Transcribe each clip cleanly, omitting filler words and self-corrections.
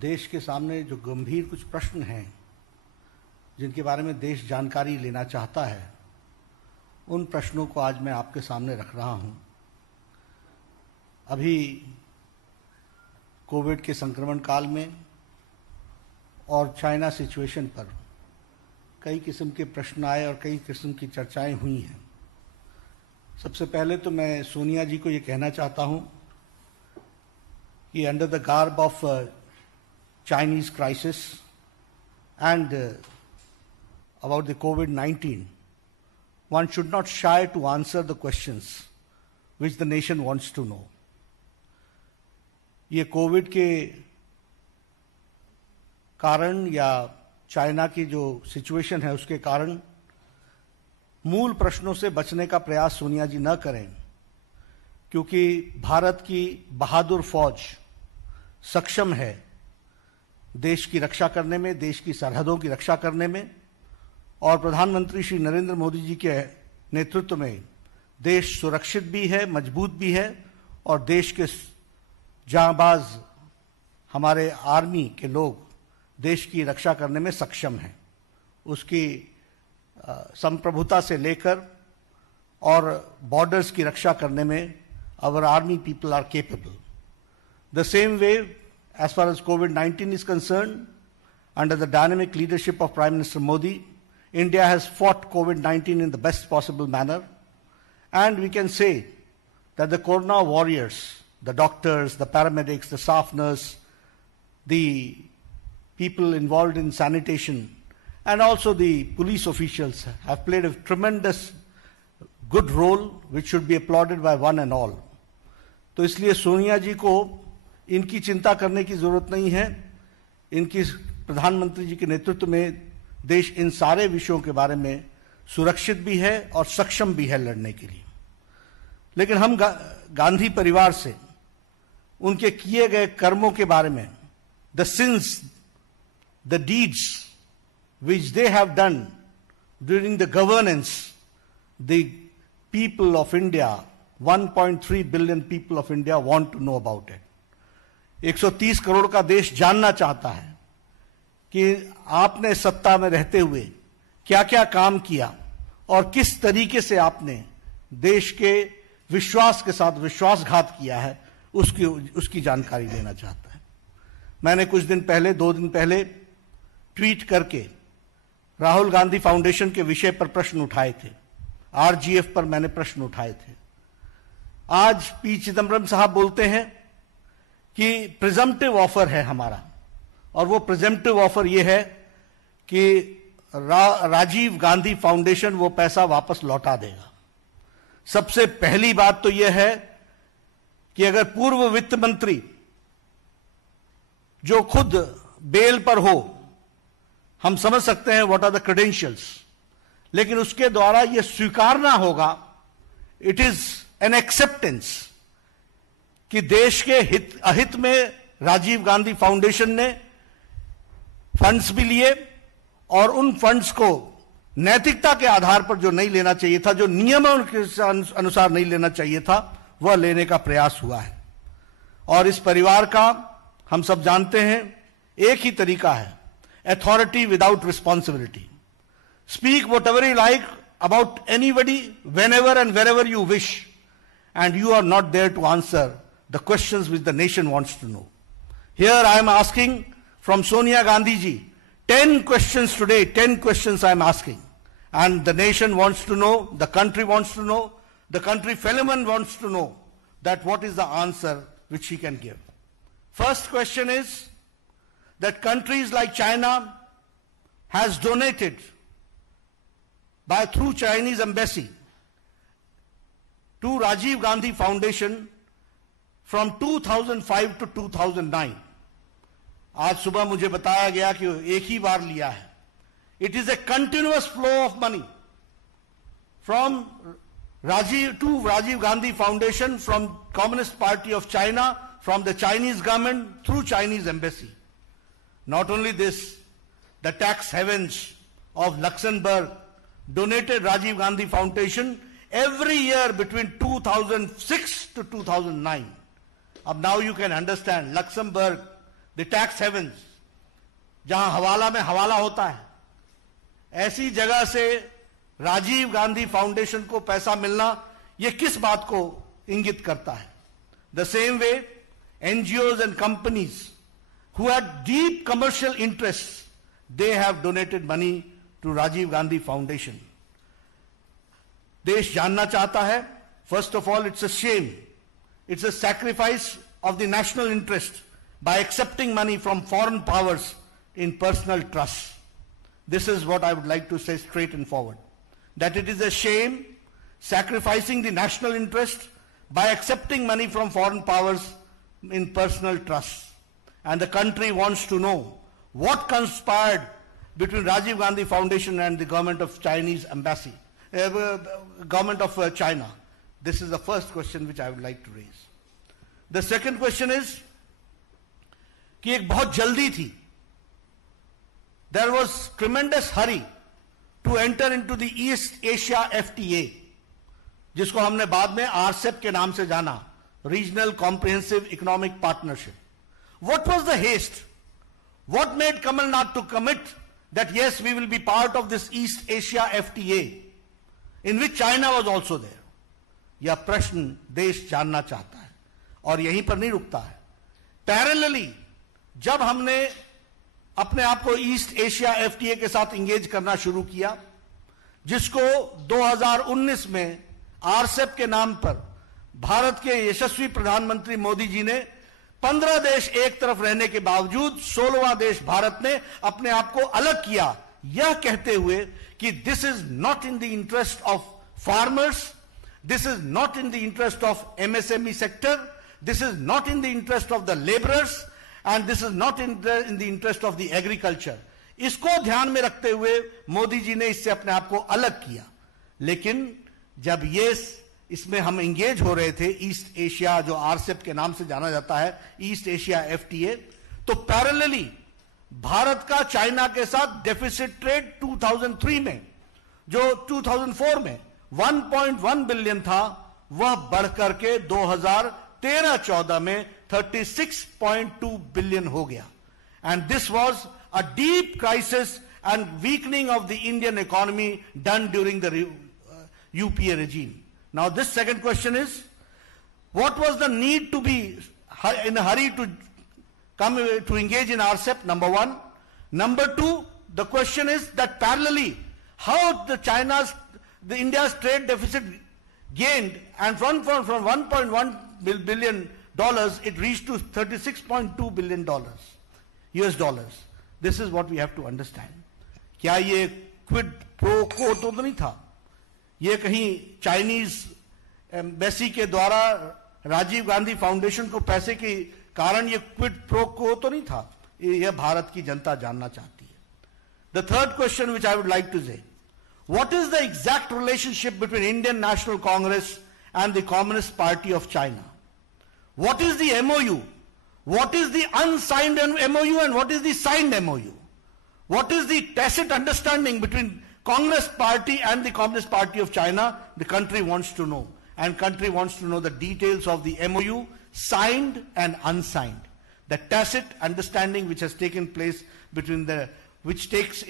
देश के सामने जो गंभीर कुछ प्रश्न हैं जिनके बारे में देश जानकारी लेना चाहता है, उन प्रश्नों को आज मैं आपके सामने रख रहा हूं। अभी कोविड के संक्रमण काल में और चाइना सिचुएशन पर कई किस्म के प्रश्न आए और कई किस्म की चर्चाएं हुई हैं। सबसे पहले तो मैं सोनिया जी को ये कहना चाहता हूं कि under the garb of Chinese crisis and about the COVID-19, one should not shy to answer the questions which the nation wants to know. ये कोविड के कारण या चाइना की जो सिचुएशन है उसके कारण मूल प्रश्नों से बचने का प्रयास सोनिया जी न करें, क्योंकि भारत की बहादुर फौज सक्षम है देश की रक्षा करने में, देश की सरहदों की रक्षा करने में, और प्रधानमंत्री श्री नरेंद्र मोदी जी के नेतृत्व में देश सुरक्षित भी है, मजबूत भी है और देश के जांबाज हमारे आर्मी के लोग देश की रक्षा करने में सक्षम हैं। उसकी संप्रभुता से लेकर और बॉर्डर्स की रक्षा करने में our army people are capable. The same way, as far as COVID-19 is concerned, under the dynamic leadership of Prime Minister Modi, India has fought COVID-19 in the best possible manner, and we can say that the Corona warriors, the doctors, the paramedics, the staff nurse, the people involved in sanitation, and also the police officials have played a tremendous good role which should be applauded by one and all. तो इसलिए सोनिया जी को इनकी चिंता करने की जरूरत नहीं है। इनकी प्रधानमंत्री जी के नेतृत्व में देश इन सारे विषयों के बारे में सुरक्षित भी है और सक्षम भी है लड़ने के लिए। लेकिन हम गांधी परिवार से उनके किए गए कर्मों के बारे में, the sins, the deeds which they have done during the governance, the people of India, 1.3 billion people of India want to know about it. 130 crore का देश जानना चाहता है कि आपने सत्ता में रहते हुए क्या क्या काम किया और किस तरीके से आपने देश के विश्वास के साथ विश्वासघात किया है, उसकी जानकारी लेना चाहता है। मैंने कुछ दिन पहले, 2 दिन पहले ट्वीट करके राहुल गांधी फाउंडेशन के विषय पर प्रश्न उठाए थे। आरजीएफ पर मैंने प्रश्न उठाए थे। आज पी चिदम्बरम साहब बोलते हैं कि प्रिजम्पटिव ऑफर है हमारा, और वो प्रिजम्पटिव ऑफर ये है कि राजीव गांधी फाउंडेशन वो पैसा वापस लौटा देगा। सबसे पहली बात तो यह है कि अगर पूर्व वित्त मंत्री जो खुद बेल पर हो, हम समझ सकते हैं व्हाट आर द क्रेडेंशियल्स, लेकिन उसके द्वारा यह स्वीकारना होगा, इट इज एन एक्सेप्टेंस कि देश के अहित में राजीव गांधी फाउंडेशन ने फंड्स भी लिए और उन फंड्स को नैतिकता के आधार पर जो नहीं लेना चाहिए था, जो नियमों के अनुसार नहीं लेना चाहिए था, वह लेने का प्रयास हुआ है। और इस परिवार का हम सब जानते हैं एक ही तरीका है, authority without responsibility. Speak whatever you like about anybody, whenever and wherever you wish, and you are not there to answer the questions which the nation wants to know. Here I am asking from Sonia Gandhi ji, 10 questions today, 10 questions I am asking. And the nation wants to know, the country wants to know, the country fellow man wants to know that what is the answer which he can give. First question is, that countries like China has donated through Chinese embassy to Rajiv Gandhi Foundation from 2005 to 2009. आज सुबह मुझे बताया गया कि एक ही बार लिया है। It is a continuous flow of money from Rajiv Gandhi Foundation, from Communist Party of China, from the Chinese government through Chinese embassy. Not only this, the tax havens of Luxembourg donated Rajiv Gandhi Foundation every year between 2006 to 2009. Now you can understand, Luxembourg the tax havens, जहां हवाला में हवाला होता है, ऐसी जगह से Rajiv Gandhi foundation को पैसा मिलना, यह किस बात को इंगित करता है? The same way NGOs and companies who had deep commercial interests, they have donated money to Rajiv Gandhi Foundation. देश जानना चाहता है, first of all, it's a shame. It's a sacrifice of the national interest by accepting money from foreign powers in personal trust. This is what I would like to say straight and forward. That it is a shame sacrificing the national interest by accepting money from foreign powers in personal trust. And the country wants to know what conspired between Rajiv Gandhi Foundation and the government of Chinese embassy, government of China. This is the first question which I would like to raise. The second question is कि एक बहुत जल्दी थी. There was tremendous hurry to enter into the East Asia FTA, जिसको हमने बाद में RCEP के नाम से जाना, Regional Comprehensive Economic Partnership. What was the haste? What made Kamal Nath to commit that yes, we will be part of this East Asia FTA, in which China was also there? यह प्रश्न देश जानना चाहता है और यहीं पर नहीं रुकता है. पैरेलली जब हमने अपने आप को ईस्ट एशिया एफटीए के साथ इंगेज करना शुरू किया, जिसको 2019 में आरसेप के नाम पर भारत के यशस्वी प्रधानमंत्री मोदी जी ने 15 देश एक तरफ रहने के बावजूद 16वां देश भारत ने अपने आप को अलग किया, यह कहते हुए कि this is not in the interest of farmers, this is not in the interest of MSME sector, this is not in the interest of the labourers and this is not in the interest of the agriculture. इसको ध्यान में रखते हुए मोदी जी ने इससे अपने आप को अलग किया. लेकिन जब ये इसमें हम इंगेज हो रहे थे, ईस्ट एशिया जो आरसेप के नाम से जाना जाता है, ईस्ट एशिया एफटीए, तो पैरेलली भारत का चाइना के साथ डेफिसिट ट्रेड 2003 में, जो 2004 में 1.1 बिलियन था, वह बढ़कर के 2013-14 में 36.2 बिलियन हो गया. And this was a deep crisis and weakening of the Indian economy done during the UPA regime. Now this second question is, what was the need to be in a hurry to come to engage in RCEP? Number one. Number two, the question is that parallelly, how the India's trade deficit gained, and from 1.1 billion dollars, it reached to 36.2 billion dollars, US dollars. This is what we have to understand. क्या ये quid pro quo तो नहीं था? ये कहीं Chinese embassy के द्वारा Rajiv Gandhi foundation को पैसे के कारण ये क्विड प्रो को तो नहीं था. यह भारत की जनता जानना चाहती है. The third question which I would like to say, what is the exact relationship between Indian National Congress and the Communist Party of China? What is the MOU? What is the unsigned MOU and what is the signed MOU? What is the tacit understanding between Congress Party and the Communist Party of China? The country wants to know, and country wants to know the details of the MOU, signed and unsigned, the tacit understanding which has taken place between which takes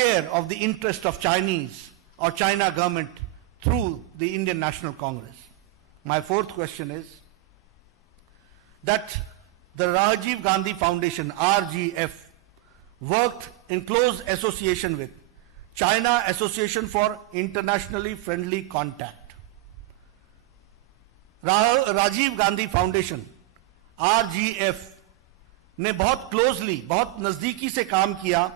care of the interest of Chinese or China government through the Indian National Congress. My fourth question is that the Rajiv Gandhi Foundation, RGF, worked in close association with China Association for Internationally Friendly Contact. Rajiv Gandhi foundation RGF ने बहुत closely, बहुत नजदीकी से काम किया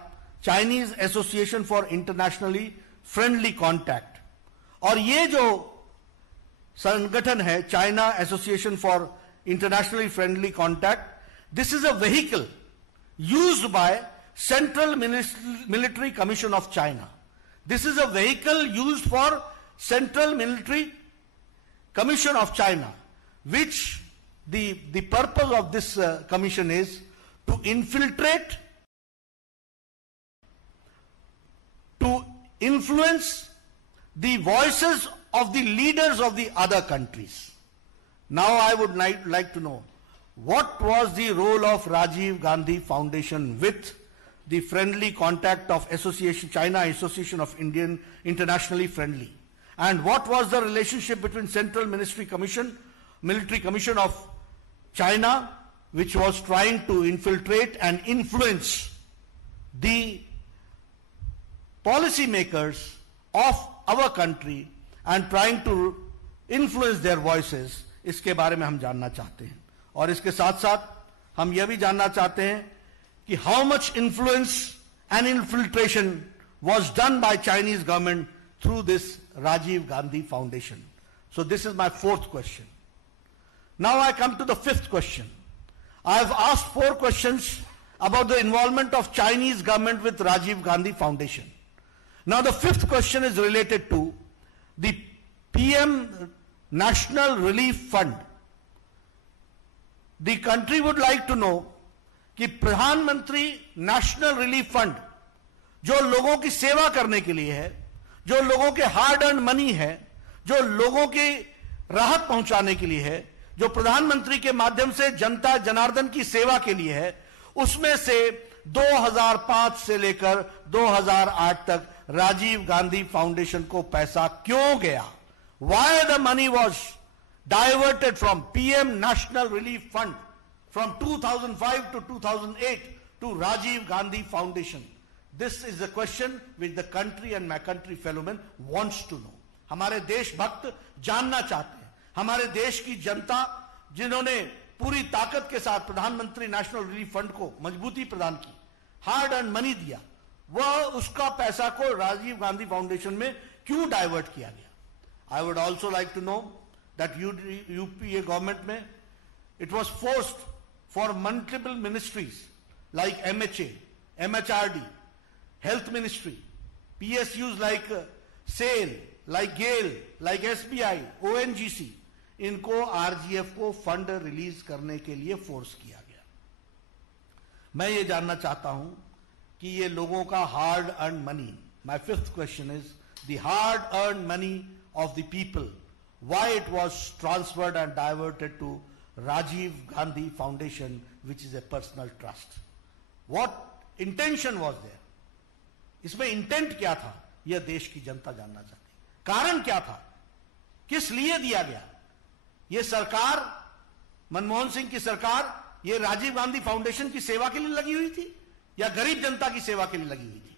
Chinese association for internationally friendly contact. और ये जो संगठन है China association for internationally friendly contact, this is a vehicle used by Central Military Commission of China. This is a vehicle used for Central Military Commission of China, which the purpose of this commission is to infiltrate, to influence the voices of the leaders of the other countries. Now I would like to know, what was the role of Rajiv Gandhi Foundation with the friendly contact of China Association of Indian Internationally Friendly? And what was the relationship between Central Military Commission of China, which was trying to infiltrate and influence the policymakers of our country and trying to influence their voices? इसके बारे में हम जानना चाहते हैं। और इसके साथ साथ हम यह भी जानना चाहते हैं कि how much influence and infiltration was done by Chinese government through this Rajiv Gandhi Foundation. So this is my fourth question. Now I come to the fifth question. I have asked 4 questions about the involvement of Chinese government with Rajiv Gandhi Foundation. Now the fifth question is related to the PM National Relief Fund. The country would like to know कि प्रधानमंत्री national relief fund जो लोगों की सेवा करने के लिए है, जो लोगों के हार्ड अर्न मनी है, जो लोगों की राहत पहुंचाने के लिए है, जो प्रधानमंत्री के माध्यम से जनता जनार्दन की सेवा के लिए है, उसमें से 2005 से लेकर 2008 तक राजीव गांधी फाउंडेशन को पैसा क्यों गया? Why the money was diverted from PM National Relief Fund from 2005 to 2008 to Rajiv Gandhi Foundation? This is the question which the country and my country fellow men wants to know. हमारे देशभक्त जानना चाहते हैं। हमारे देश की जनता जिन्होंने पूरी ताकत के साथ प्रधानमंत्री नेशनल रिलीफ फंड को मजबूती प्रदान की, हार्ड अर्न मनी दिया, वह उसका पैसा को राजीव गांधी फाउंडेशन में क्यों डाइवर्ट किया गया? I would also like to know that UPA government में it was forced for multiple ministries like MHA, MHRD, Health Ministry, PSUs like SAIL, like GAIL, like SBI, ONGC, इनको RGF को fund release करने के लिए force किया गया। मैं ये जानना चाहता हूं कि ये लोगों का hard earn money, my fifth question is the hard earned money of the people, why it was transferred and diverted to Rajiv Gandhi Foundation, which is a personal trust. What intention was there? इसमें intent क्या था? यह देश की जनता जानना चाहती। कारण क्या था? किस लिए दिया गया? यह सरकार, मनमोहन सिंह की सरकार, यह राजीव गांधी फाउंडेशन की सेवा के लिए लगी हुई थी या गरीब जनता की सेवा के लिए लगी हुई थी?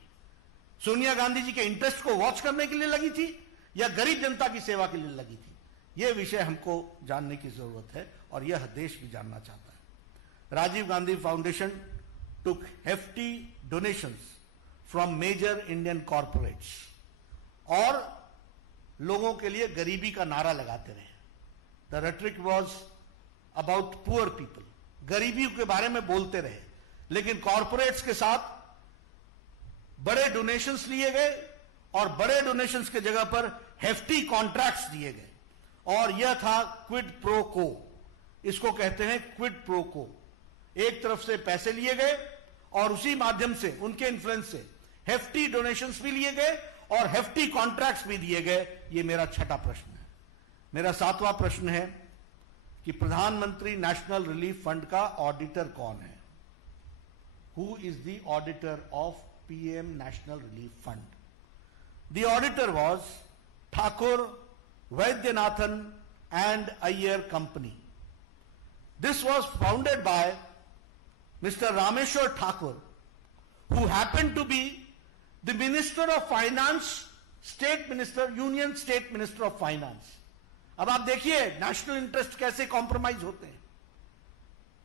सोनिया गांधी जी के इंटरेस्ट को वॉच करने के लिए लगी थी या गरीब जनता की सेवा के लिए लगी थी? यह विषय हमको जानने की जरूरत है और यह देश भी जानना चाहता है। Rajiv Gandhi foundation took hefty donations from major Indian corporates और लोगों के लिए गरीबी का नारा लगाते रहे। The rhetoric was about poor people, गरीबी के बारे में बोलते रहे, लेकिन कॉर्पोरेट्स के साथ बड़े डोनेशंस लिए गए और बड़े डोनेशंस के जगह पर हेफ्टी कॉन्ट्रैक्ट्स दिए गए और यह था क्विड प्रो को। इसको कहते हैं क्विड प्रो को। एक तरफ से पैसे लिए गए और उसी माध्यम से, उनके इन्फ्लुएंस से हेफ्टी डोनेशंस भी लिए गए और हेफ्टी कॉन्ट्रैक्ट्स भी दिए गए। यह मेरा छठा प्रश्न है। मेरा सातवां प्रश्न है कि प्रधानमंत्री नेशनल रिलीफ फंड का ऑडिटर कौन है? Who is the auditor of PM National Relief Fund? The auditor was Thakur, Vaidyanathan and Iyer Company. This was founded by Mr. Rameshwar Thakur, who happened to be the Minister of Finance, State Minister, Union State Minister of Finance. अब आप देखिए national interest कैसे compromise होते हैं।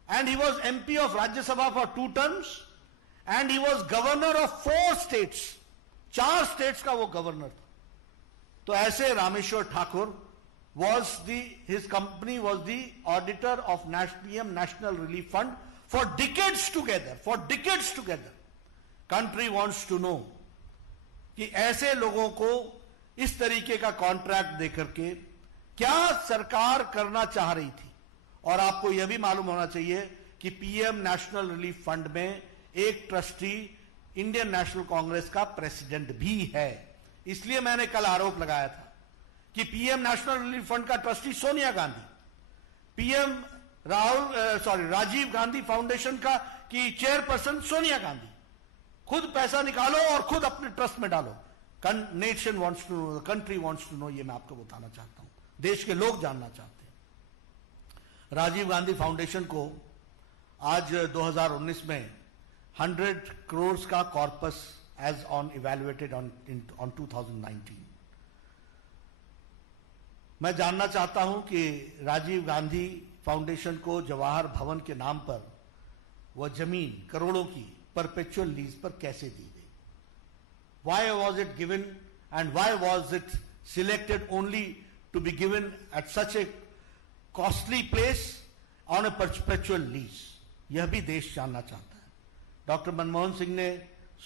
And he was MP of Rajya Sabha for 2 terms. And he was governor of 4 states, 4 states का वो governor था। तो ऐसे Rameshwar Thakur his company was the auditor of PM National Relief Fund for decades together, Country wants to know कि ऐसे लोगों को इस तरीके का कॉन्ट्रैक्ट देकर के क्या सरकार करना चाह रही थी? और आपको यह भी मालूम होना चाहिए कि PM नेशनल रिलीफ फंड में एक ट्रस्टी इंडियन नेशनल कांग्रेस का प्रेसिडेंट भी है। इसलिए मैंने कल आरोप लगाया था कि PM नेशनल रिलीफ फंड का trustee Sonia Gandhi, PM Rajiv Gandhi foundation का की चेयरपर्सन सोनिया गांधी, खुद पैसा निकालो और खुद अपने ट्रस्ट में डालो। Nation wants to know, the country wants to know, ये मैं आपको बताना चाहता हूं, देश के लोग जानना चाहते हैं। राजीव गांधी फाउंडेशन को आज 2019 में 100 करोड़ का corpus as on evaluated on 2019। मैं जानना चाहता हूं कि राजीव गांधी फाउंडेशन को जवाहर भवन के नाम पर वह जमीन करोड़ों की परपेचुअल लीज पर कैसे दी गई? Why was it given and why was it selected only to be given at such a costly place on a perpetual lease? यह भी देश जानना चाहता है। डॉक्टर मनमोहन सिंह ने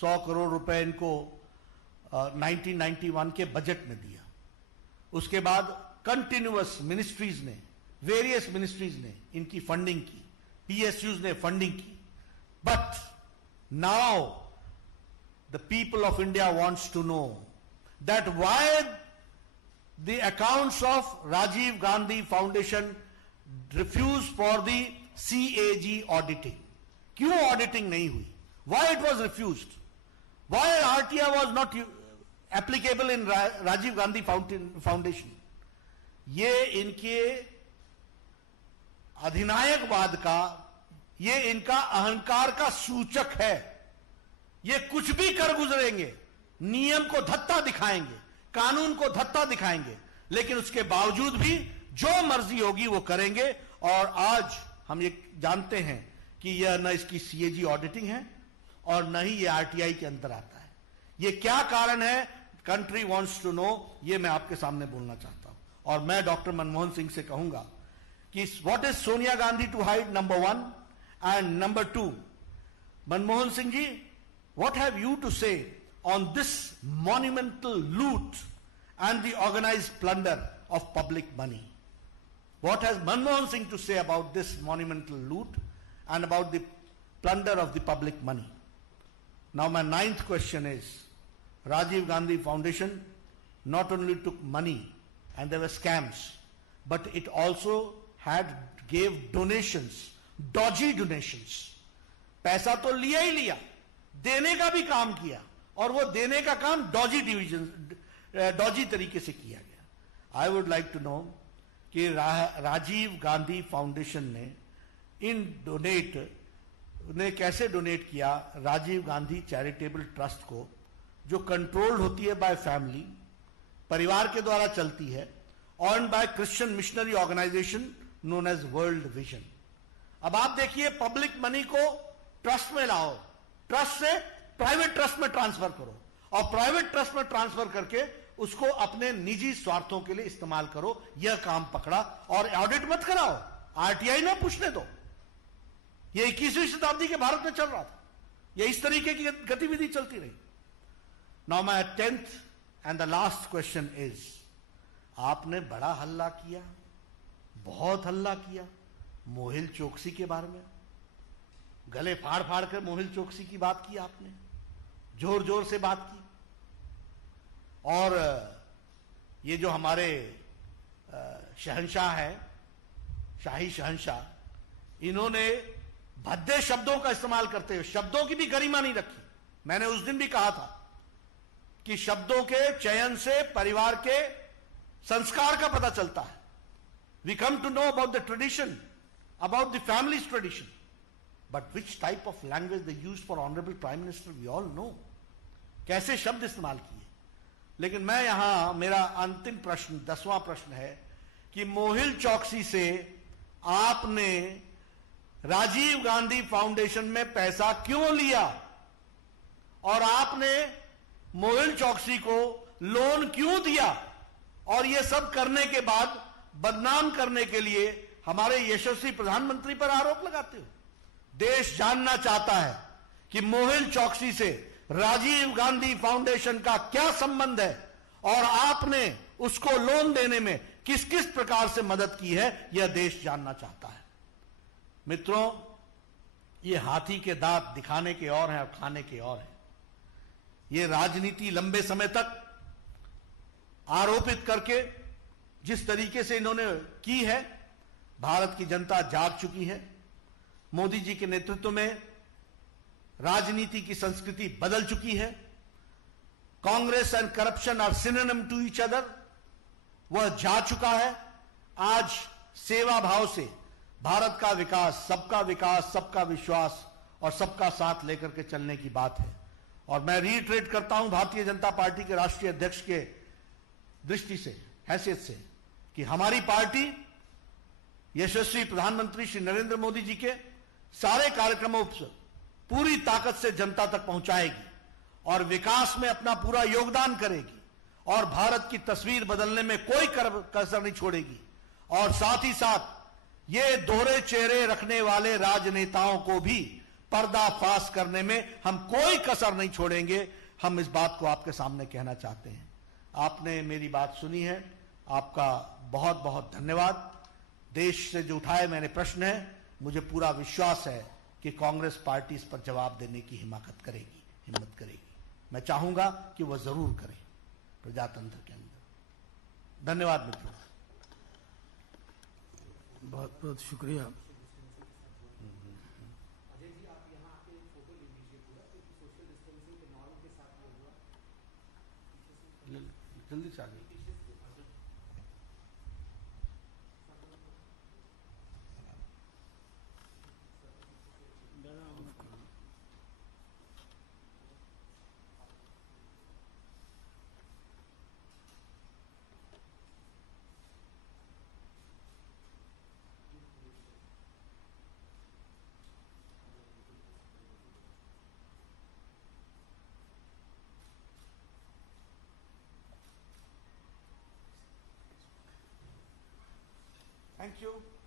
100 करोड़ रुपए इनको 1991 के बजट में दिया। उसके बाद कंटिन्यूअस मिनिस्ट्रीज ने, वेरियस मिनिस्ट्रीज ने इनकी फंडिंग की, PSUs ने फंडिंग की। But now the people of India wants to know that why the accounts of Rajiv Gandhi Foundation refused for the CAG auditing. क्यों auditing नहीं हुई? Why it was refused? Why RTI was not applicable in Rajiv Gandhi Foundation? ये इनके अधिनायकवाद का, ये इनका अहंकार का सूचक है। ये कुछ भी कर गुजरेंगे, नियम को धत्ता दिखाएंगे, कानून को धत्ता दिखाएंगे, लेकिन उसके बावजूद भी जो मर्जी होगी वो करेंगे। और आज हम ये जानते हैं कि यह न इसकी CAG ऑडिटिंग है और न ही ये RTI के अंदर आता है। ये क्या कारण है? कंट्री वांट्स टू नो, ये मैं आपके सामने बोलना चाहता हूं। और मैं डॉक्टर मनमोहन सिंह से कहूंगा कि what is Sonia Gandhi to hide, number 1, and number 2, Manmohan Singh ji, what have you to say on this monumental loot and the organized plunder of public money? What has Manmohan Singh to say about this monumental loot and about the plunder of the public money? Now my 9th question is, Rajiv Gandhi Foundation not only took money and there were scams, but it also gave donations, dodgy donations. पैसा तो लिया ही लिया, देने का भी काम किया, और वो देने का काम डॉजी तरीके से किया गया। I would like to know कि राजीव गांधी फाउंडेशन ने इन डोनेट ने कैसे डोनेट किया राजीव गांधी चैरिटेबल ट्रस्ट को, जो कंट्रोल्ड होती है बाय फैमिली, परिवार के द्वारा चलती है, on by Christian missionary organization known as World Vision. अब आप देखिए, पब्लिक मनी को ट्रस्ट में लाओ, ट्रस्ट से प्राइवेट ट्रस्ट में ट्रांसफर करो, और प्राइवेट ट्रस्ट में ट्रांसफर करके उसको अपने निजी स्वार्थों के लिए इस्तेमाल करो। यह काम पकड़ा, और ऑडिट मत कराओ, RTI ना पूछने दो। यह 21वीं शताब्दी के भारत में चल रहा था, यह इस तरीके की गतिविधि चलती रही। Now my 10th and the last question is, आपने बड़ा हल्ला किया, बहुत हल्ला किया मोहिल चोकसी के बारे में, गले फाड़ फाड़ कर मोहिल चोकसी की बात की आपने, जोर जोर से बात की। और ये जो हमारे शहंशाह है, शाही शहंशाह, इन्होंने भद्दे शब्दों का इस्तेमाल करते हुए शब्दों की भी गरिमा नहीं रखी। मैंने उस दिन भी कहा था कि शब्दों के चयन से परिवार के संस्कार का पता चलता है। We come to know about the tradition, about the families tradition, but which type of language they use for honourable prime minister we all know, कैसे शब्द इस्तेमाल किए। लेकिन मैं यहां, मेरा अंतिम प्रश्न 10वां प्रश्न है कि मोहिल चौकसी से आपने राजीव गांधी फाउंडेशन में पैसा क्यों लिया, और आपने मोहिल चौकसी को लोन क्यों दिया, और यह सब करने के बाद बदनाम करने के लिए हमारे यशस्वी प्रधानमंत्री पर आरोप लगाते हो। देश जानना चाहता है कि मोहिल चौकसी से राजीव गांधी फाउंडेशन का क्या संबंध है, और आपने उसको लोन देने में किस किस प्रकार से मदद की है, यह देश जानना चाहता है। मित्रों, ये हाथी के दांत दिखाने के और हैं और खाने के और हैं। ये राजनीति लंबे समय तक आरोपित करके जिस तरीके से इन्होंने की है, भारत की जनता जाग चुकी है। मोदी जी के नेतृत्व में राजनीति की संस्कृति बदल चुकी है। Congress and corruption are synonym to each other, वह जा चुका है। आज सेवा भाव से भारत का विकास, सबका विश्वास और सबका साथ लेकर के चलने की बात है। और मैं रीइटरेट करता हूं भारतीय जनता पार्टी के राष्ट्रीय अध्यक्ष के दृष्टि से, हैसियत से, कि हमारी पार्टी यशस्वी प्रधानमंत्री श्री नरेंद्र मोदी जी के सारे कार्यक्रमों से पूरी ताकत से जनता तक पहुंचाएगी और विकास में अपना पूरा योगदान करेगी और भारत की तस्वीर बदलने में कोई कसर नहीं छोड़ेगी। और साथ ही साथ ये दोहरे चेहरे रखने वाले राजनेताओं को भी पर्दाफाश करने में हम कोई कसर नहीं छोड़ेंगे। हम इस बात को आपके सामने कहना चाहते हैं। आपने मेरी बात सुनी है, आपका बहुत बहुत धन्यवाद। देश से जो उठाए मैंने प्रश्न है, मुझे पूरा विश्वास है कि कांग्रेस पार्टी इस पर जवाब देने की हिम्मत करेगी। मैं चाहूंगा कि वह जरूर करें प्रजातंत्र के अंदर। धन्यवाद मित्रों। बहुत बहुत शुक्रिया। जल्दी से आगे। Thank you.